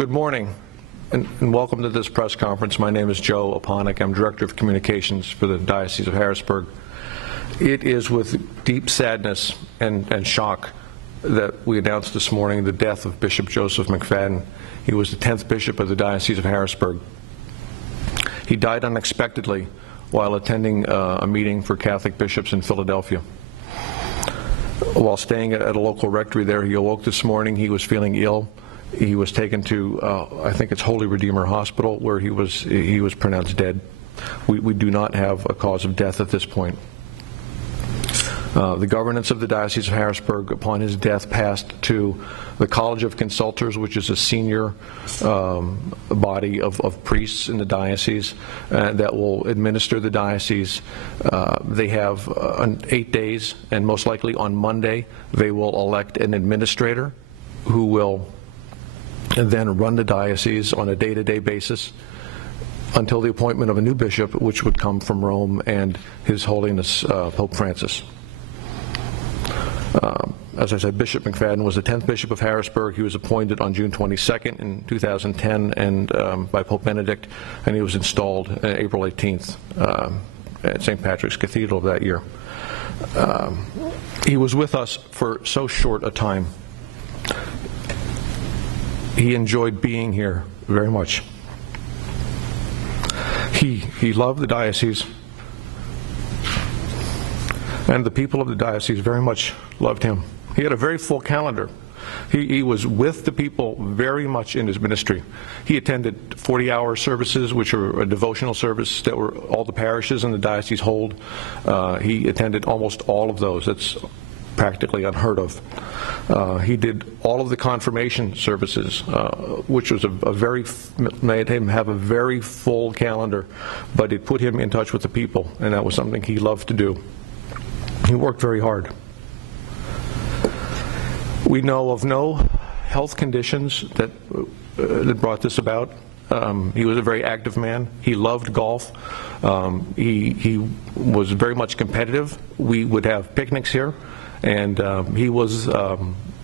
Good morning, and welcome to this press conference. My name is Joe Aponic. I'm Director of Communications for the Diocese of Harrisburg. It is with deep sadness and shock that we announced this morning the death of Bishop Joseph McFadden. He was the 10th Bishop of the Diocese of Harrisburg. He died unexpectedly while attending a meeting for Catholic bishops in Philadelphia. While staying at a local rectory there, he awoke this morning. He was feeling ill. He was taken to, I think it's Holy Redeemer Hospital, where he was pronounced dead. We do not have a cause of death at this point. The governance of the Diocese of Harrisburg, upon his death, passed to the College of Consultors, which is a senior body of priests in the diocese that will administer the diocese. They have 8 days, and most likely on Monday they will elect an administrator who will then run the diocese on a day-to-day basis until the appointment of a new bishop, which would come from Rome and His Holiness Pope Francis. As I said, Bishop McFadden was the 10th Bishop of Harrisburg. He was appointed on June 22nd in 2010 and by Pope Benedict, and he was installed April 18th at St. Patrick's Cathedral of that year. He was with us for so short a time. He enjoyed being here very much. He loved the diocese, and the people of the diocese very much loved him. He had a very full calendar. He was with the people very much in his ministry. He attended 40-hour services, which are a devotional service that were all the parishes in the diocese hold. He attended almost all of those. That's practically unheard of. He did all of the confirmation services, which was made him have a very full calendar, but it put him in touch with the people, and that was something he loved to do. He worked very hard. We know of no health conditions that brought this about. He was a very active man. He loved golf. He was very much competitive. We would have picnics here, and he was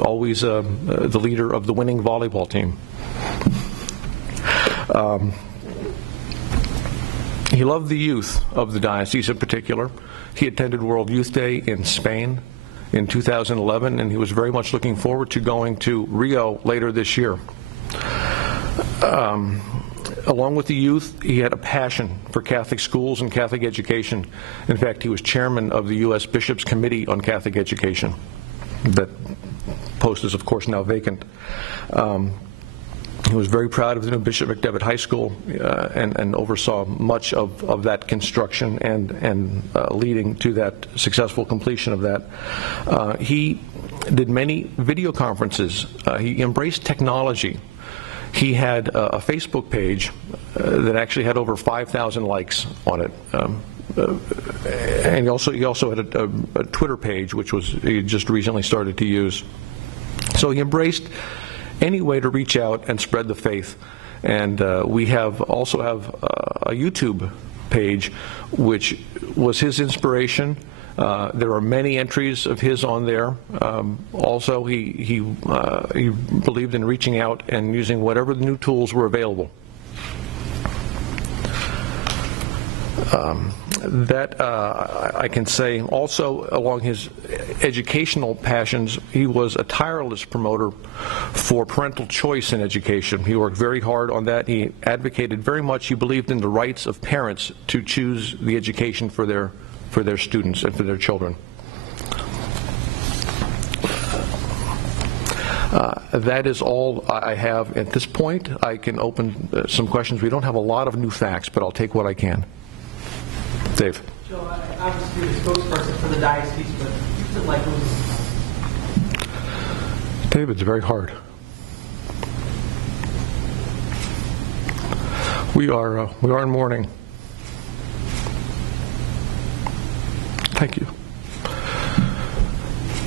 always the leader of the winning volleyball team. He loved the youth of the diocese in particular. He attended World Youth Day in Spain in 2011, and he was very much looking forward to going to Rio later this year. Along with the youth, he had a passion for Catholic schools and Catholic education. In fact, he was chairman of the U.S. Bishops' Committee on Catholic Education. That post is, of course, now vacant. He was very proud of the new Bishop McDevitt High School and oversaw much of that construction and leading to that successful completion of that. He did many video conferences. He embraced technology. He had a Facebook page that actually had over 5,000 likes on it. And he also had a Twitter page, which he just recently started to use. So he embraced any way to reach out and spread the faith. And we also have a YouTube page, which was his inspiration. There are many entries of his on there. Also, he believed in reaching out and using whatever the new tools were available. I can say also along his educational passions, he was a tireless promoter for parental choice in education. He worked very hard on that. He advocated very much. He believed in the rights of parents to choose the education for their students and for their children. That is all I have at this point. I can open some questions. We don't have a lot of new facts, but I'll take what I can. Dave. Joe, obviously you're the spokesperson for the diocese, but what's it like losing? Dave, it's very hard. We are in mourning. Thank you.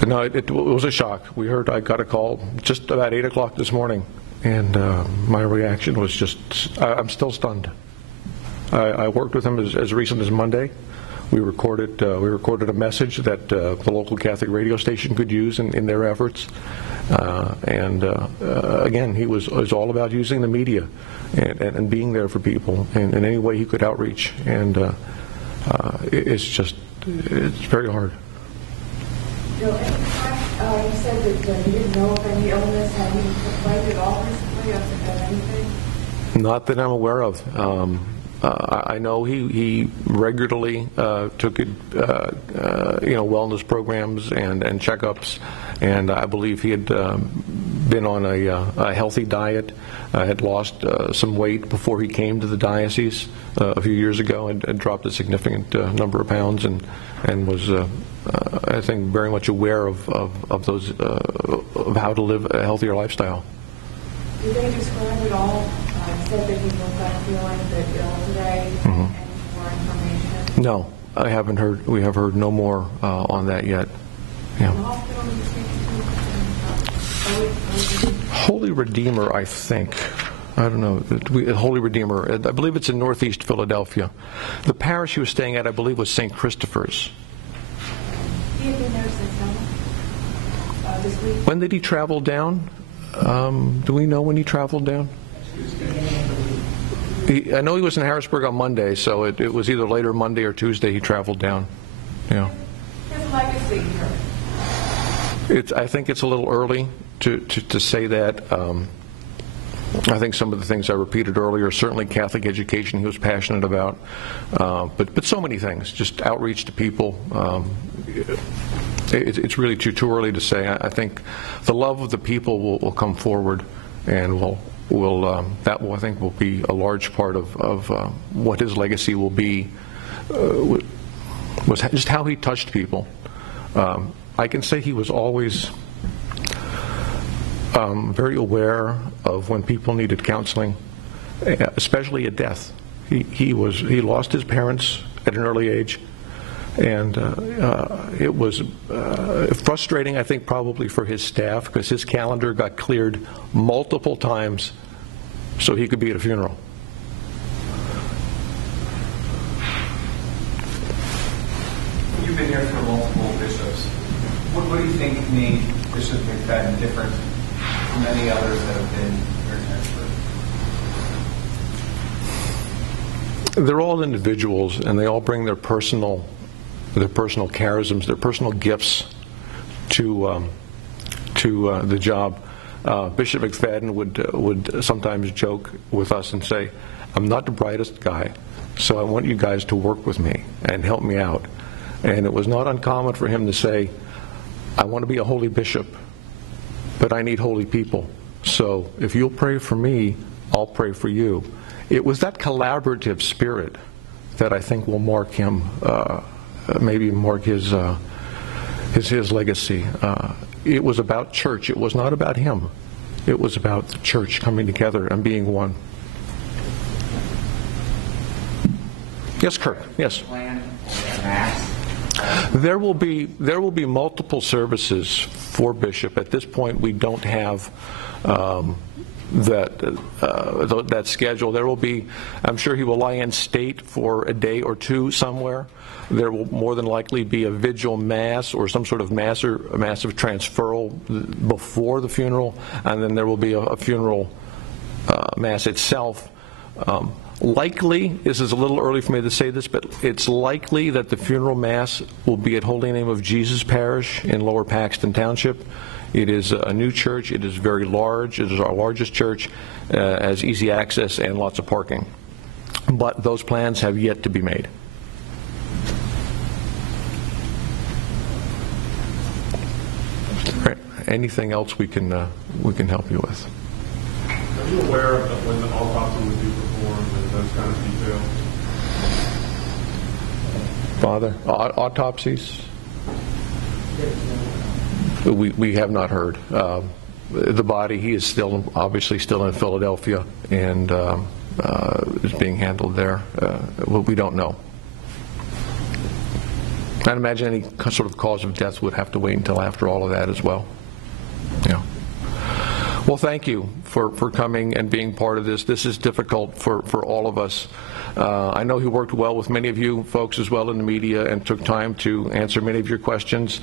No, it was a shock. I got a call just about 8 o'clock this morning, and my reaction was I'm still stunned. I worked with him as recent as Monday. We recorded a message that the local Catholic radio station could use in their efforts. Again, he was all about using the media and being there for people in any way he could outreach. And it's very hard. Joe, you said that you didn't know of any illness. Have you complained at all recently of anything? Not that I'm aware of. I know he regularly took wellness programs and checkups, and I believe he had been on a healthy diet, had lost some weight before he came to the diocese a few years ago, and dropped a significant number of pounds, and was I think very much aware of those of how to live a healthier lifestyle. Did they describe it all? Said that he woke up feeling a bit ill today. Any more information? No, I haven't heard. We have heard no more on that yet. Yeah. Holy Redeemer, I think. I don't know. Holy Redeemer. I believe it's in northeast Philadelphia. The parish he was staying at, I believe, was St. Christopher's. He had been there since this week. When did he travel down? Do we know when he traveled down? I know he was in Harrisburg on Monday, so it was either later Monday or Tuesday he traveled down. Yeah. His legacy here. I think it's a little early to say that. I think some of the things I repeated earlier, certainly Catholic education he was passionate about, but so many things, just outreach to people. It's really too early to say. I think the love of the people will come forward, and that will, I think, will be a large part of what his legacy will be. Was just how he touched people. I can say he was always very aware of when people needed counseling, especially at death. He lost his parents at an early age, and it was frustrating, I think, probably for his staff, because his calendar got cleared multiple times so he could be at a funeral. You've been here for multiple bishops. What do you think made Bishop McFadden different from any others that have been here in Harrisburg? They're all individuals, and they all bring their personal charisms, their personal gifts to the job. Bishop McFadden would sometimes joke with us and say, "I'm not the brightest guy, so I want you guys to work with me and help me out." And it was not uncommon for him to say, "I want to be a holy bishop, but I need holy people. So if you'll pray for me, I'll pray for you." It was that collaborative spirit that I think will mark him, maybe mark his legacy. It was about church. It was not about him. It was about the church coming together and being one. Yes, Kirk. Yes. Plan or mass? There will be multiple services for Bishop. At this point, we don't have that schedule. There will be, I'm sure he will lie in state for a day or two somewhere. There will more than likely be a vigil mass or some sort of massive transferal before the funeral, and then there will be a funeral mass itself. Likely, this is a little early for me to say this, but it's likely that the funeral mass will be at Holy Name of Jesus Parish in Lower Paxton Township. It is a new church. It is very large. It is our largest church, has easy access and lots of parking. But those plans have yet to be made. Right. Anything else we can help you with? Are you aware of when the autopsy would be performed and those kind of details? Father, autopsies? We have not heard. The body, he is obviously still in Philadelphia and is being handled there. We don't know. I'd imagine any sort of cause of death would have to wait until after all of that as well. Yeah. Well, thank you for coming and being part of this. This is difficult for all of us. I know he worked well with many of you folks as well in the media and took time to answer many of your questions.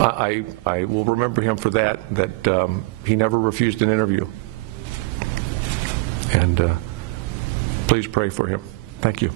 I will remember him for that he never refused an interview. And please pray for him. Thank you.